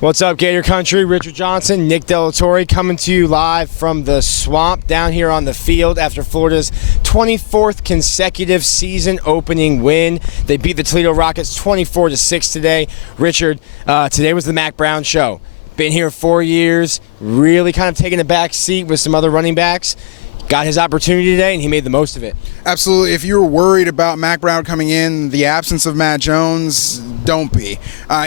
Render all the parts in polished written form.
What's up, Gator Country? Richard Johnson, Nick Torre coming to you live from the swamp down here on the field after Florida's 24th consecutive season opening win. They beat the Toledo Rockets 24-6 today. Richard, today was the Mack Brown show. Been here 4 years, really kind of taking a back seat with some other running backs. Got his opportunity today, and he made the most of it. Absolutely. If you were worried about Mack Brown coming in, the absence of Matt Jones, don't be.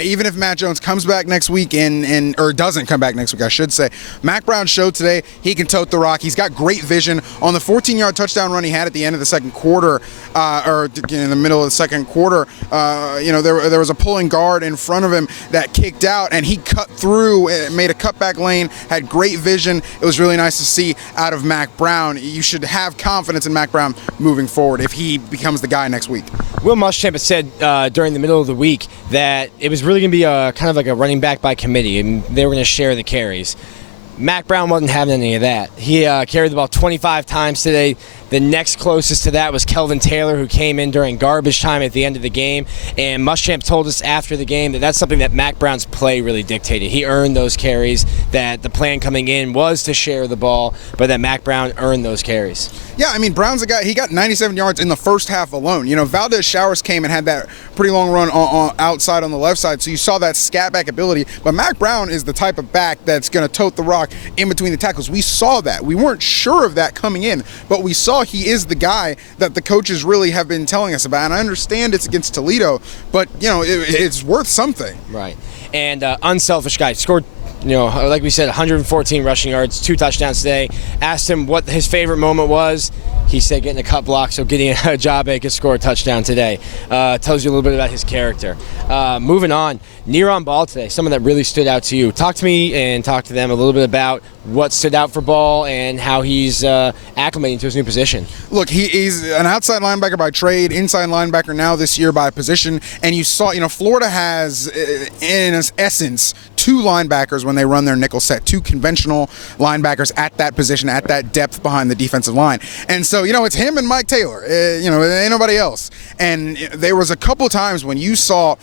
Even if Matt Jones comes back next week or doesn't come back next week, I should say, Mack Brown showed today he can tote the rock. He's got great vision. On the 14-yard touchdown run he had at the end of the second quarter, or in the middle of the second quarter, there was a pulling guard in front of him that kicked out, and he cut through, made a cutback lane, had great vision. It was really nice to see out of Mack Brown. You should have confidence in Mack Brown moving forward if he becomes the guy next week. Will Muschamp said during the middle of the week that it was really going to be kind of like a running back by committee, and they were going to share the carries. Mack Brown wasn't having any of that. He carried the ball 25 times today. The next closest to that was Kelvin Taylor, who came in during garbage time at the end of the game. And Muschamp told us after the game that that's something that Mack Brown's play really dictated. He earned those carries, that the plan coming in was to share the ball, but that Mack Brown earned those carries. Yeah, I mean, Brown's a guy, he got 97 yards in the first half alone. You know, Valdez Showers came and had that pretty long run on outside on the left side, so you saw that scat back ability. But Mack Brown is the type of back that's going to tote the rock in between the tackles. We saw that. We weren't sure of that coming in, but we saw he is the guy that the coaches really have been telling us about. And I understand it's against Toledo, but, you know, it's worth something. Right. And unselfish guy. Scored, like we said, 114 rushing yards, 2 touchdowns today. Asked him what his favorite moment was. He said getting a cut block, so getting a job could score a touchdown today. Tells you a little bit about his character. Moving on, near on Ball today, someone that really stood out to you. Talk to me and talk to them a little bit about what stood out for Ball and how he's acclimating to his new position. Look, he's an outside linebacker by trade, inside linebacker now this year by position, and you saw, Florida has, in essence, 2 linebackers when they run their nickel set, 2 conventional linebackers at that position, at that depth behind the defensive line. And so, it's him and Mike Taylor. It ain't nobody else. And there was a couple times when you saw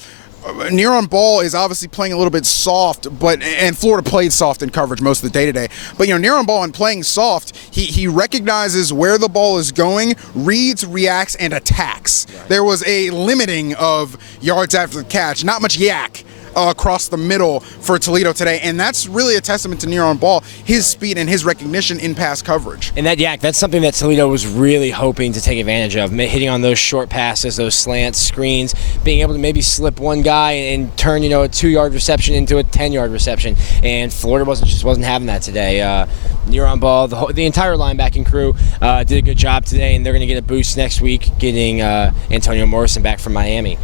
near on Ball is obviously playing a little bit soft, and Florida played soft in coverage most of the day today. But near on Ball and playing soft, he recognizes where the ball is going, reads, reacts, and attacks. Right. There was a limiting of yards after the catch, not much yak across the middle for Toledo today, and that's really a testament to near on Ball, his speed and his recognition in pass coverage. And that yak, that's something that Toledo was really hoping to take advantage of, hitting on those short passes, those slants, screens, being able to maybe slip one guy and turn a 2-yard reception into a 10-yard reception. And Florida wasn't having that today. Near on Ball, the entire linebacking crew did a good job today, and they're going to get a boost next week, getting Antonio Morrison back from Miami.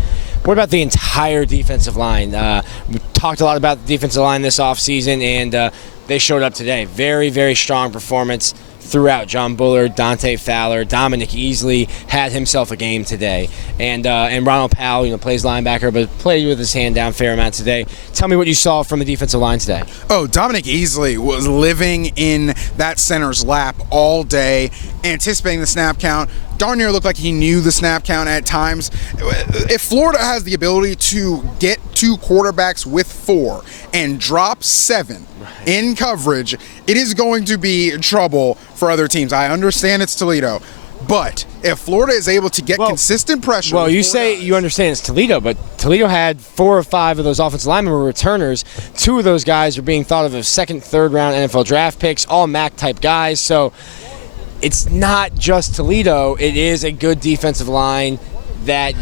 What about the entire defensive line? We talked a lot about the defensive line this offseason, and they showed up today. Very, very strong performance throughout. John Bullard, Dante Fowler, Dominic Easley had himself a game today. And Ronald Powell, plays linebacker, but played with his hand down a fair amount today. Tell me what you saw from the defensive line today. Oh, Dominic Easley was living in that center's lap all day, anticipating the snap count. Darn near looked like he knew the snap count at times. If Florida has the ability to get 2 quarterbacks with 4 and drop 7 in coverage, it is going to be trouble for other teams. I understand it's Toledo, but if Florida is able to get consistent pressure... Well, you say you understand it's Toledo, but Toledo had 4 or 5 of those offensive linemen were returners. 2 of those guys are being thought of as 2nd, 3rd round NFL draft picks, all MAC-type guys, so... It's not just Toledo. It is a good defensive line that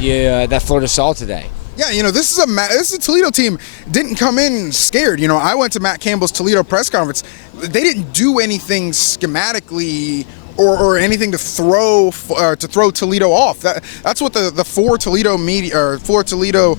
Florida saw today. Yeah, this is a Toledo team. Didn't come in scared. I went to Matt Campbell's Toledo press conference. They didn't do anything schematically or anything to throw Toledo off. That's what the 4 Toledo media or 4 Toledo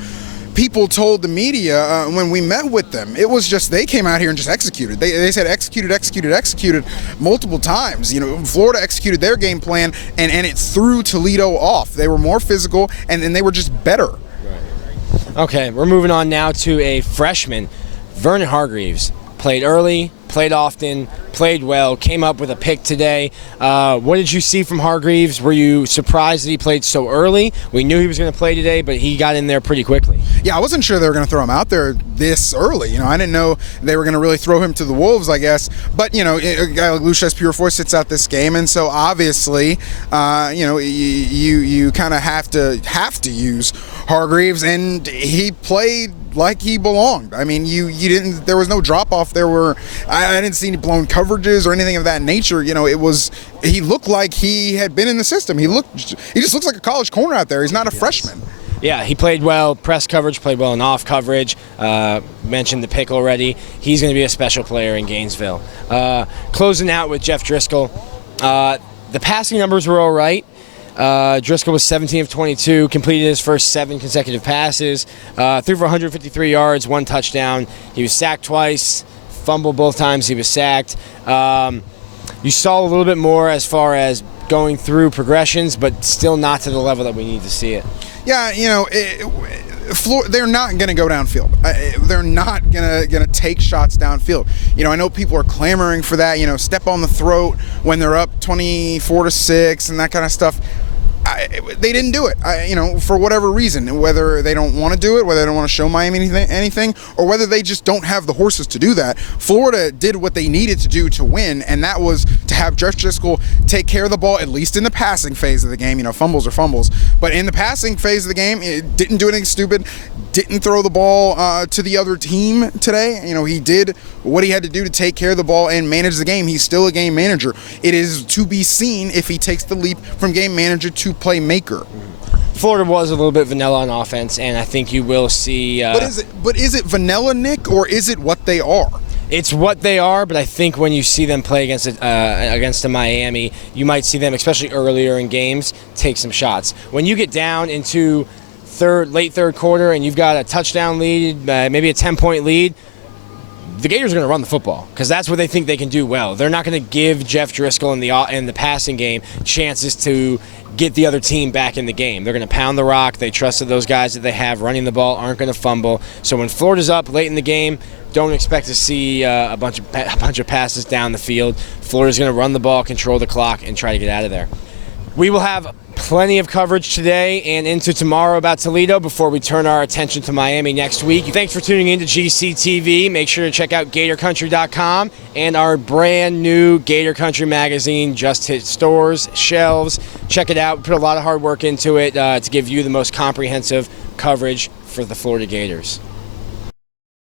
people told the media when we met with them. It was just they came out here and just executed. They said executed multiple times. Florida executed their game plan and it threw Toledo off. They were more physical and they were just better. Right. Okay, we're moving on now to a freshman, Vernon Hargreaves. Played early, played often, played well, came up with a pick today. What did you see from Hargreaves? Were you surprised that he played so early? We knew he was going to play today, but he got in there pretty quickly. Yeah, I wasn't sure they were going to throw him out there this early. I didn't know they were going to really throw him to the wolves, I guess. But, a guy like Lucius Purifoy sits out this game, and so obviously, you kind of have to use Hargreaves, and he played like he belonged. I mean, you didn't. There was no drop off. I didn't see any blown coverages or anything of that nature. He looked like he had been in the system. He just looks like a college corner out there. He's not a freshman. Yeah, he played well. Press coverage, played well in off coverage. Mentioned the pick already. He's going to be a special player in Gainesville. Closing out with Jeff Driscoll. The passing numbers were all right. Driscoll was 17 of 22, completed his first 7 consecutive passes, threw for 153 yards, 1 touchdown. He was sacked twice, fumbled both times he was sacked. You saw a little bit more as far as going through progressions, but still not to the level that we need to see it. Yeah, they're not going to go downfield. They're not going to take shots downfield. I know people are clamoring for that, step on the throat when they're up 24-6 and that kind of stuff. They didn't do it, for whatever reason, whether they don't want to do it, whether they don't want to show Miami anything, or whether they just don't have the horses to do that. Florida did what they needed to do to win, and that was to have Jeff Driscoll take care of the ball, at least in the passing phase of the game. Fumbles are fumbles. But in the passing phase of the game, it didn't do anything stupid, didn't throw the ball to the other team today. He did what he had to do to take care of the ball and manage the game. He's still a game manager. It is to be seen if he takes the leap from game manager to playmaker. Florida was a little bit vanilla on offense, and I think you will see. But is it vanilla, Nick, or is it what they are? It's what they are, but I think when you see them play against a Miami, you might see them, especially earlier in games, take some shots. When you get down into late third quarter and you've got a touchdown lead, maybe a 10-point lead, the Gators are going to run the football because that's what they think they can do well. They're not going to give Jeff Driscoll in the passing game chances to get the other team back in the game. They're going to pound the rock. They trusted those guys that they have running the ball, aren't going to fumble. So when Florida's up late in the game, don't expect to see a bunch of passes down the field. Florida's going to run the ball, control the clock, and try to get out of there. We will have plenty of coverage today and into tomorrow about Toledo before we turn our attention to Miami next week. Thanks for tuning in to GCTV. Make sure to check out GatorCountry.com and our brand new Gator Country magazine just hit stores, shelves. Check it out. We put a lot of hard work into it to give you the most comprehensive coverage for the Florida Gators.